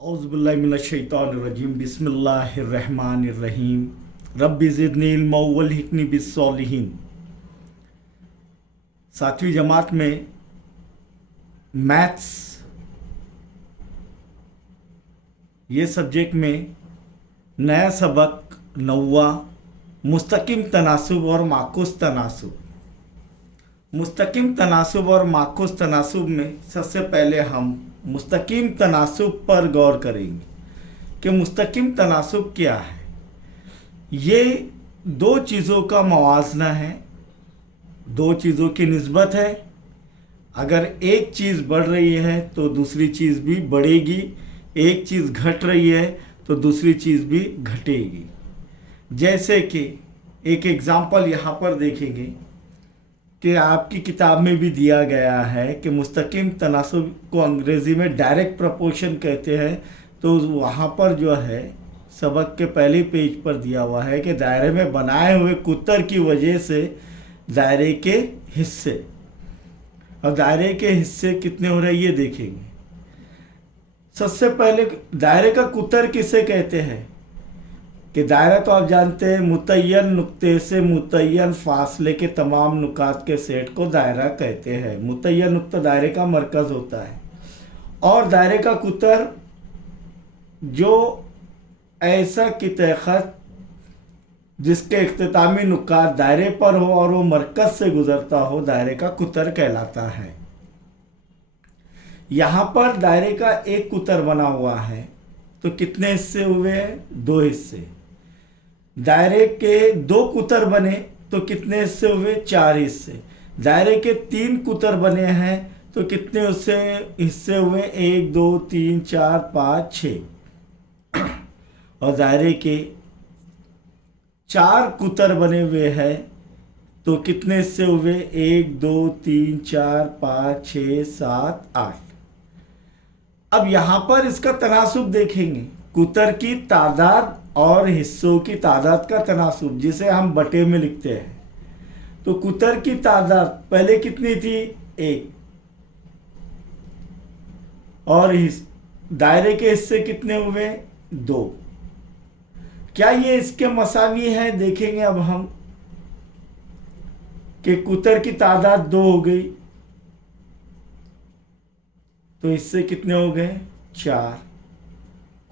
औज़ुबिल्लाहिमिनश्शैतानिर्रजीम बिस्मिल्लाहिर्रहमानिर्रहीम रब्बि ज़िदनी इल्मा वल्हिक़नी बिस्सॉलिहीन। सातवीं जमात में मैथ्स ये सब्जेक्ट में नया सबक 9वां मुस्तकिम तनासुब और माकूस तनासुब। मुस्तकिम तनासुब और माकूस तनासुब में सबसे पहले हम मुस्तकिम तनासुब पर गौर करेंगे कि मुस्तकिम तनासुब क्या है। ये दो चीज़ों का मवाजना है, दो चीज़ों की निस्बत है। अगर एक चीज़ बढ़ रही है तो दूसरी चीज़ भी बढ़ेगी, एक चीज़ घट रही है तो दूसरी चीज़ भी घटेगी। जैसे कि एक एग्ज़ाम्पल यहाँ पर देखेंगे कि आपकी किताब में भी दिया गया है कि मुस्तकिम तनासुब को अंग्रेज़ी में डायरेक्ट प्रपोर्शन कहते हैं। तो वहाँ पर जो है सबक के पहले पेज पर दिया हुआ है कि दायरे में बनाए हुए कुतर की वजह से दायरे के हिस्से, और दायरे के हिस्से कितने हो रहे हैं ये देखेंगे। सबसे पहले दायरे का कुतर किसे कहते हैं कि दायरा तो आप जानते हैं मुतय्यन नुक्ते से मुतय्यन फासले के तमाम नुकात के सेट को दायरा कहते हैं। मुतय्यन नुक्ता दायरे का मरकज़ होता है और दायरे का कुतर जो ऐसा कितः ख़त जिसके इख्तितामी नुकात दायरे पर हो और वो मरकज़ से गुज़रता हो दायरे का कुतर कहलाता है। यहाँ पर दायरे का एक कुतर बना हुआ है तो कितने हिस्से हुए हैं? दो हिस्से। दायरे के दो कुतर बने तो कितने हिस्से हुए? चार हिस्से। दायरे के तीन कुतर बने हैं तो कितने उससे हिस्से हुए? एक, दो, तीन, चार, पाँच, छः। और दायरे के चार कुतर बने हुए हैं तो कितने हिस्से हुए? एक, दो, तीन, चार, पाँच, छः, सात, आठ। अब यहाँ पर इसका तनासुब देखेंगे, कुतर की तादाद और हिस्सों की तादाद का तनासुब, जिसे हम बटे में लिखते हैं। तो कुतर की तादाद पहले कितनी थी? एक। और दायरे के हिस्से कितने हुए? दो। क्या ये इसके मसावी है? देखेंगे अब हम कि कुतर की तादाद दो हो गई तो हिस्से कितने हो गए? चार।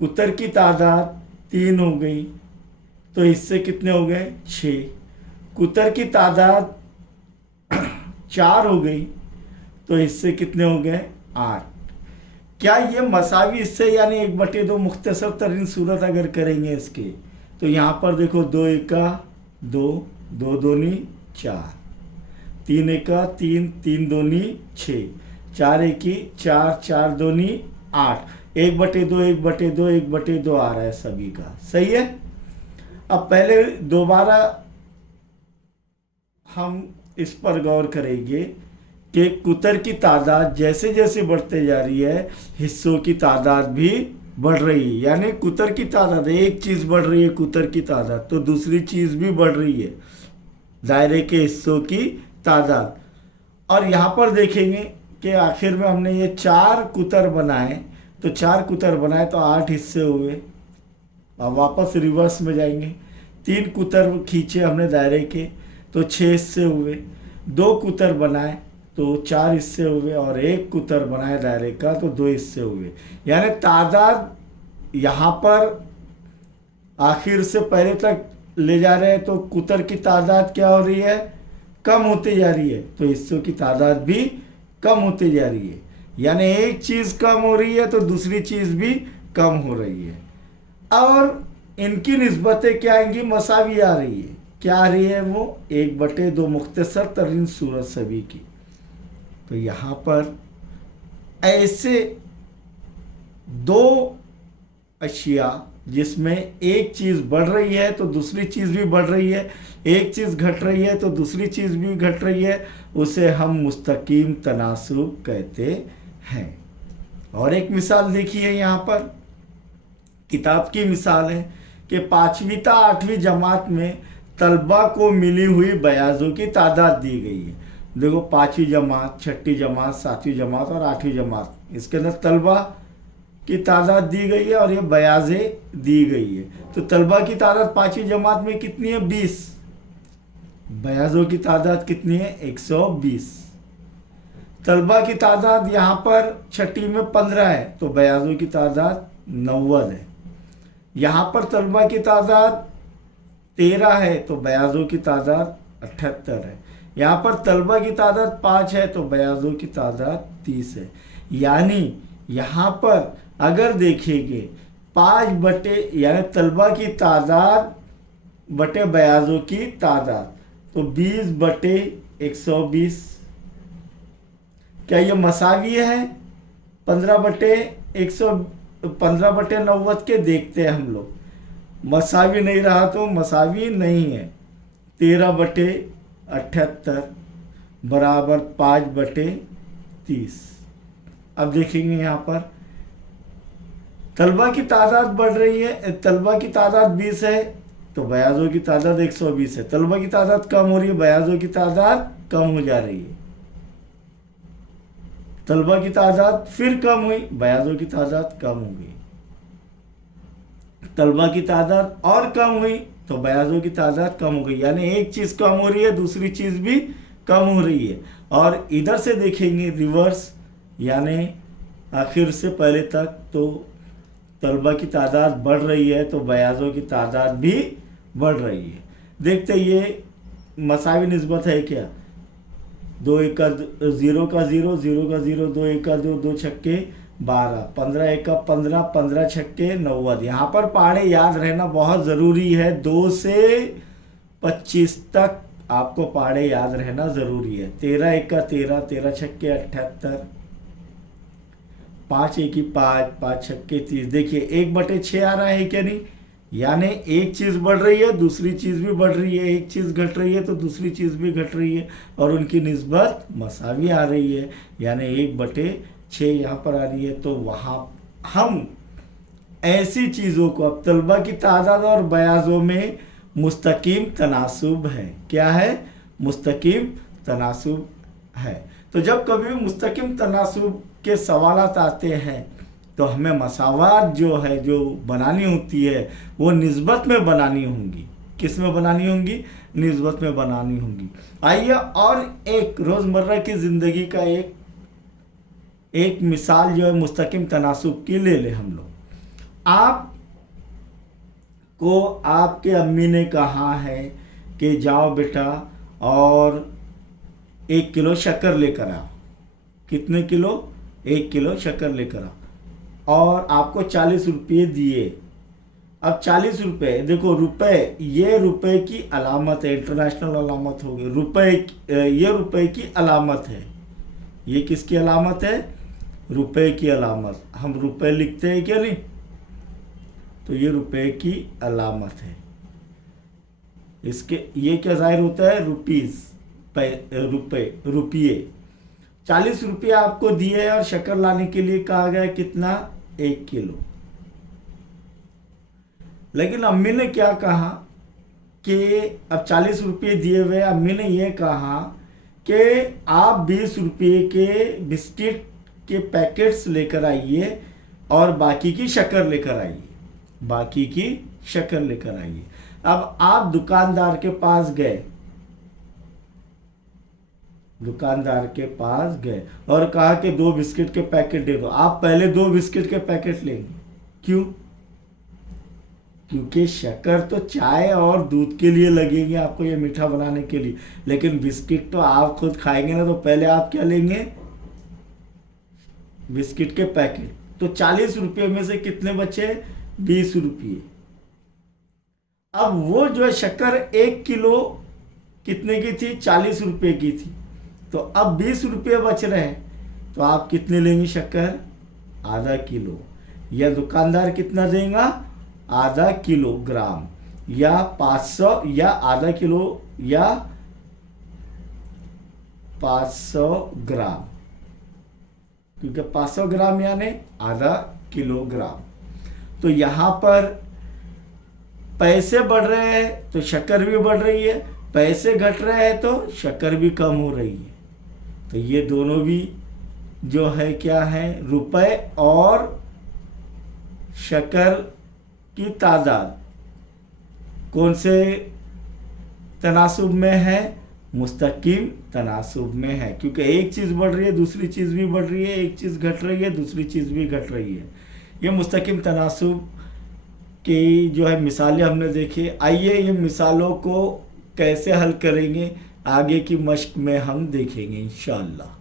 कुतर की तादाद तीन हो गई तो हिस्से कितने हो गए? छः। कुतर की तादाद चार हो गई तो हिस्से कितने हो गए? आठ। क्या ये मसावी हिस्से यानी 1/2 मुख्तसर तरीन सूरत अगर करेंगे इसके तो यहाँ पर देखो, दो एका दो, दो दूनी चार, तीन एका तीन, तीन दूनी छः, चार एकी चार, चार दूनी आठ। 1/2 1/2 1/2 आ रहा है सभी का, सही है। अब पहले दोबारा हम इस पर गौर करेंगे कि कुतर की तादाद जैसे जैसे बढ़ते जा रही है हिस्सों की तादाद भी बढ़ रही है। यानी कुतर की तादाद, एक चीज़ बढ़ रही है कुतर की तादाद तो दूसरी चीज़ भी बढ़ रही है, दायरे के हिस्सों की तादाद। और यहाँ पर देखेंगे कि आखिर में हमने ये चार कुतर बनाए तो चार कुतर बनाए तो 8 हिस्से हुए। अब वापस रिवर्स में जाएंगे, तीन कुतर खींचे हमने दायरे के तो 6 हिस्से हुए। दो कुतर बनाए तो 4 हिस्से हुए और एक कुतर बनाए दायरे का तो 2 हिस्से हुए। यानी तादाद यहाँ पर आखिर से पहले तक ले जा रहे हैं तो कुतर की तादाद क्या हो रही है? कम होती जा रही है, तो हिस्सों की तादाद भी कम होती जा रही है। यानी एक चीज़ कम हो रही है तो दूसरी चीज़ भी कम हो रही है। और इनकी निस्बतें क्या आएंगी? मसावी आ रही है। क्या आ रही है वो? 1/2 मुख्तसर तरीन सूरत सभी की। तो यहाँ पर ऐसे दो अशिया जिसमें एक चीज़ बढ़ रही है तो दूसरी चीज़ भी बढ़ रही है, एक चीज़ घट रही है तो दूसरी चीज़ भी घट रही है, उसे हम मुस्तकीम तनासुब कहते हैं। और एक मिसाल देखिए यहाँ पर, किताब की मिसाल है कि 5वीं ता 8वीं जमात में तलबा को मिली हुई बयाज़ों की तादाद दी गई है। देखो, 5वीं जमात, 6ठी जमात, 7वीं जमात और 8वीं जमात, इसके अंदर तलबा की तादाद दी गई है और ये बयाजे दी गई है। तो तलबा की तादाद 5वीं जमात में कितनी है? 20। बयाजों की तादाद कितनी है? 120। तलबा की तादाद यहाँ पर छठी में 15 है, तो बयाजों की तादाद 90 है। यहाँ पर तलबा की तादाद 13 है, तो बयाजों की तादाद 78 है। यहाँ पर तलबा की तादाद 5 है, तो बयाजों की तादाद 30 है। यानी यहाँ पर अगर देखेंगे 5 बटे यानी तलबा की तादाद बटे बयाजों की तादाद, तो 20 बटे 120। क्या ये मसावी है? 15 बटे 90 के देखते हैं हम लोग। मसावी नहीं रहा तो मसावी नहीं है। 13 बटे 78 बराबर 5 बटे 30। अब देखेंगे यहाँ पर तलबा की तादाद बढ़ रही है। तलबा की तादाद 20 है, तो बयाजों की तादाद 120 है। तलबा की तादाद कम हो रही है, बयाजों की तादाद कम हो जा रही है। तलबा की तादाद फिर कम हुई, बयाजों की तादाद कम हो गई। तलबा की तादाद और कम हुई, तो बयाजों की तादाद कम हो गई। यानी एक चीज़ कम हो रही है, दूसरी चीज़ भी कम हो रही है। और इधर से देखेंगे रिवर्स, यानी आखिर से पहले तक, तो तलबा की तादाद बढ़ रही है, तो बयाजों की तादाद भी बढ़ रही है। देखते ये मसावी निस्बत है क्या? 2 एका 0 का 0, 0 का 0, 2 एका 2, 2 छक्के 12, 15 एका 15, 15 छक्के 90। यहाँ पर पहाड़े याद रहना बहुत ज़रूरी है। 2 से 25 तक आपको पहाड़े याद रहना ज़रूरी है। 13 एका 13, 13 छक्के 78, 5 एकी 5, 5 छक्के 30। देखिए 1 बटे 6 आ रहा है क्या नहीं? यानी एक चीज़ बढ़ रही है, दूसरी चीज़ भी बढ़ रही है। एक चीज़ घट रही है तो दूसरी चीज़ भी घट रही है, और उनकी निस्बत मसावी आ रही है। यानी 1 बटे 6 यहाँ पर आ रही है। तो वहाँ हम ऐसी चीज़ों को, अब तलबा की तादाद और बयाजों में मुस्तकीम तनासुब है। क्या है? मुस्तकीम तनासुब है। तो जब कभी भी मुस्तकीम तनासुब के सवालात आते हैं, तो हमें मसावात जो है, जो बनानी होती है, वो निस्बत में बनानी होंगी। किस में बनानी होंगी? निस्बत में बनानी होंगी। आइए और एक रोज़मर्रा की ज़िंदगी का एक मिसाल जो है मुस्तकीम तनासुब की ले ले हम लोग। आप को आपके अम्मी ने कहा है कि जाओ बेटा और 1 किलो शक्कर लेकर आओ। कितने किलो? 1 किलो शक्कर लेकर आओ। और आपको 40 रुपये दिए। अब 40 रुपये, देखो रुपए, ये रुपए की अलामत है, इंटरनेशनल अलामत हो गई। रुपए, ये रुपए की अलामत है। ये किसकी अलामत है? रुपए की अलामत। हम रुपए लिखते हैं क्या नहीं? तो ये रुपए की अलामत है। इसके ये क्या जाहिर होता है? रुपीज़, रुपये। 40 रुपये आपको दिए और शक्कर लाने के लिए कहा गया कितना? 1 किलो। लेकिन अम्मी ने क्या कहा कि अब 40 रुपये दिए हुए, अम्मी ने ये कहा कि आप 20 रुपये के बिस्किट के पैकेट्स लेकर आइए और बाकी की शक्कर लेकर आइए। बाकी की शक्कर लेकर आइए। अब आप दुकानदार के पास गए, दुकानदार के पास गए और कहा कि 2 बिस्किट के पैकेट दे दो। आप पहले 2 बिस्किट के पैकेट लेंगे। क्यों? क्योंकि शक्कर तो चाय और दूध के लिए लगेंगे, आपको ये मीठा बनाने के लिए। लेकिन बिस्किट तो आप खुद खाएंगे ना, तो पहले आप क्या लेंगे? बिस्किट के पैकेट। तो 40 रुपये में से कितने बचे? 20 रुपये। अब वो जो शक्कर 1 किलो कितने की थी? 40 रुपये की थी। तो अब 20 रुपये बच रहे हैं, तो आप कितने लेंगे शक्कर? आधा किलो। या दुकानदार कितना देगा? आधा किलोग्राम, या 500, या आधा किलो, या 500 ग्राम, क्योंकि 500 ग्राम यानी आधा किलोग्राम। तो यहाँ पर पैसे बढ़ रहे हैं तो शक्कर भी बढ़ रही है, पैसे घट रहे हैं तो शक्कर भी कम हो रही है। तो ये दोनों भी जो है क्या है? रुपए और शक्कर की तादाद कौन से तनासुब में है? मुस्तकीम तनासुब में है, क्योंकि एक चीज़ बढ़ रही है दूसरी चीज़ भी बढ़ रही है, एक चीज़ घट रही है दूसरी चीज़ भी घट रही है। ये मुस्तकीम तनासुब की जो है मिसालें हमने देखी। आइए ये मिसालों को कैसे हल करेंगे आगे की मश्क में हम देखेंगे इंशाअल्लाह।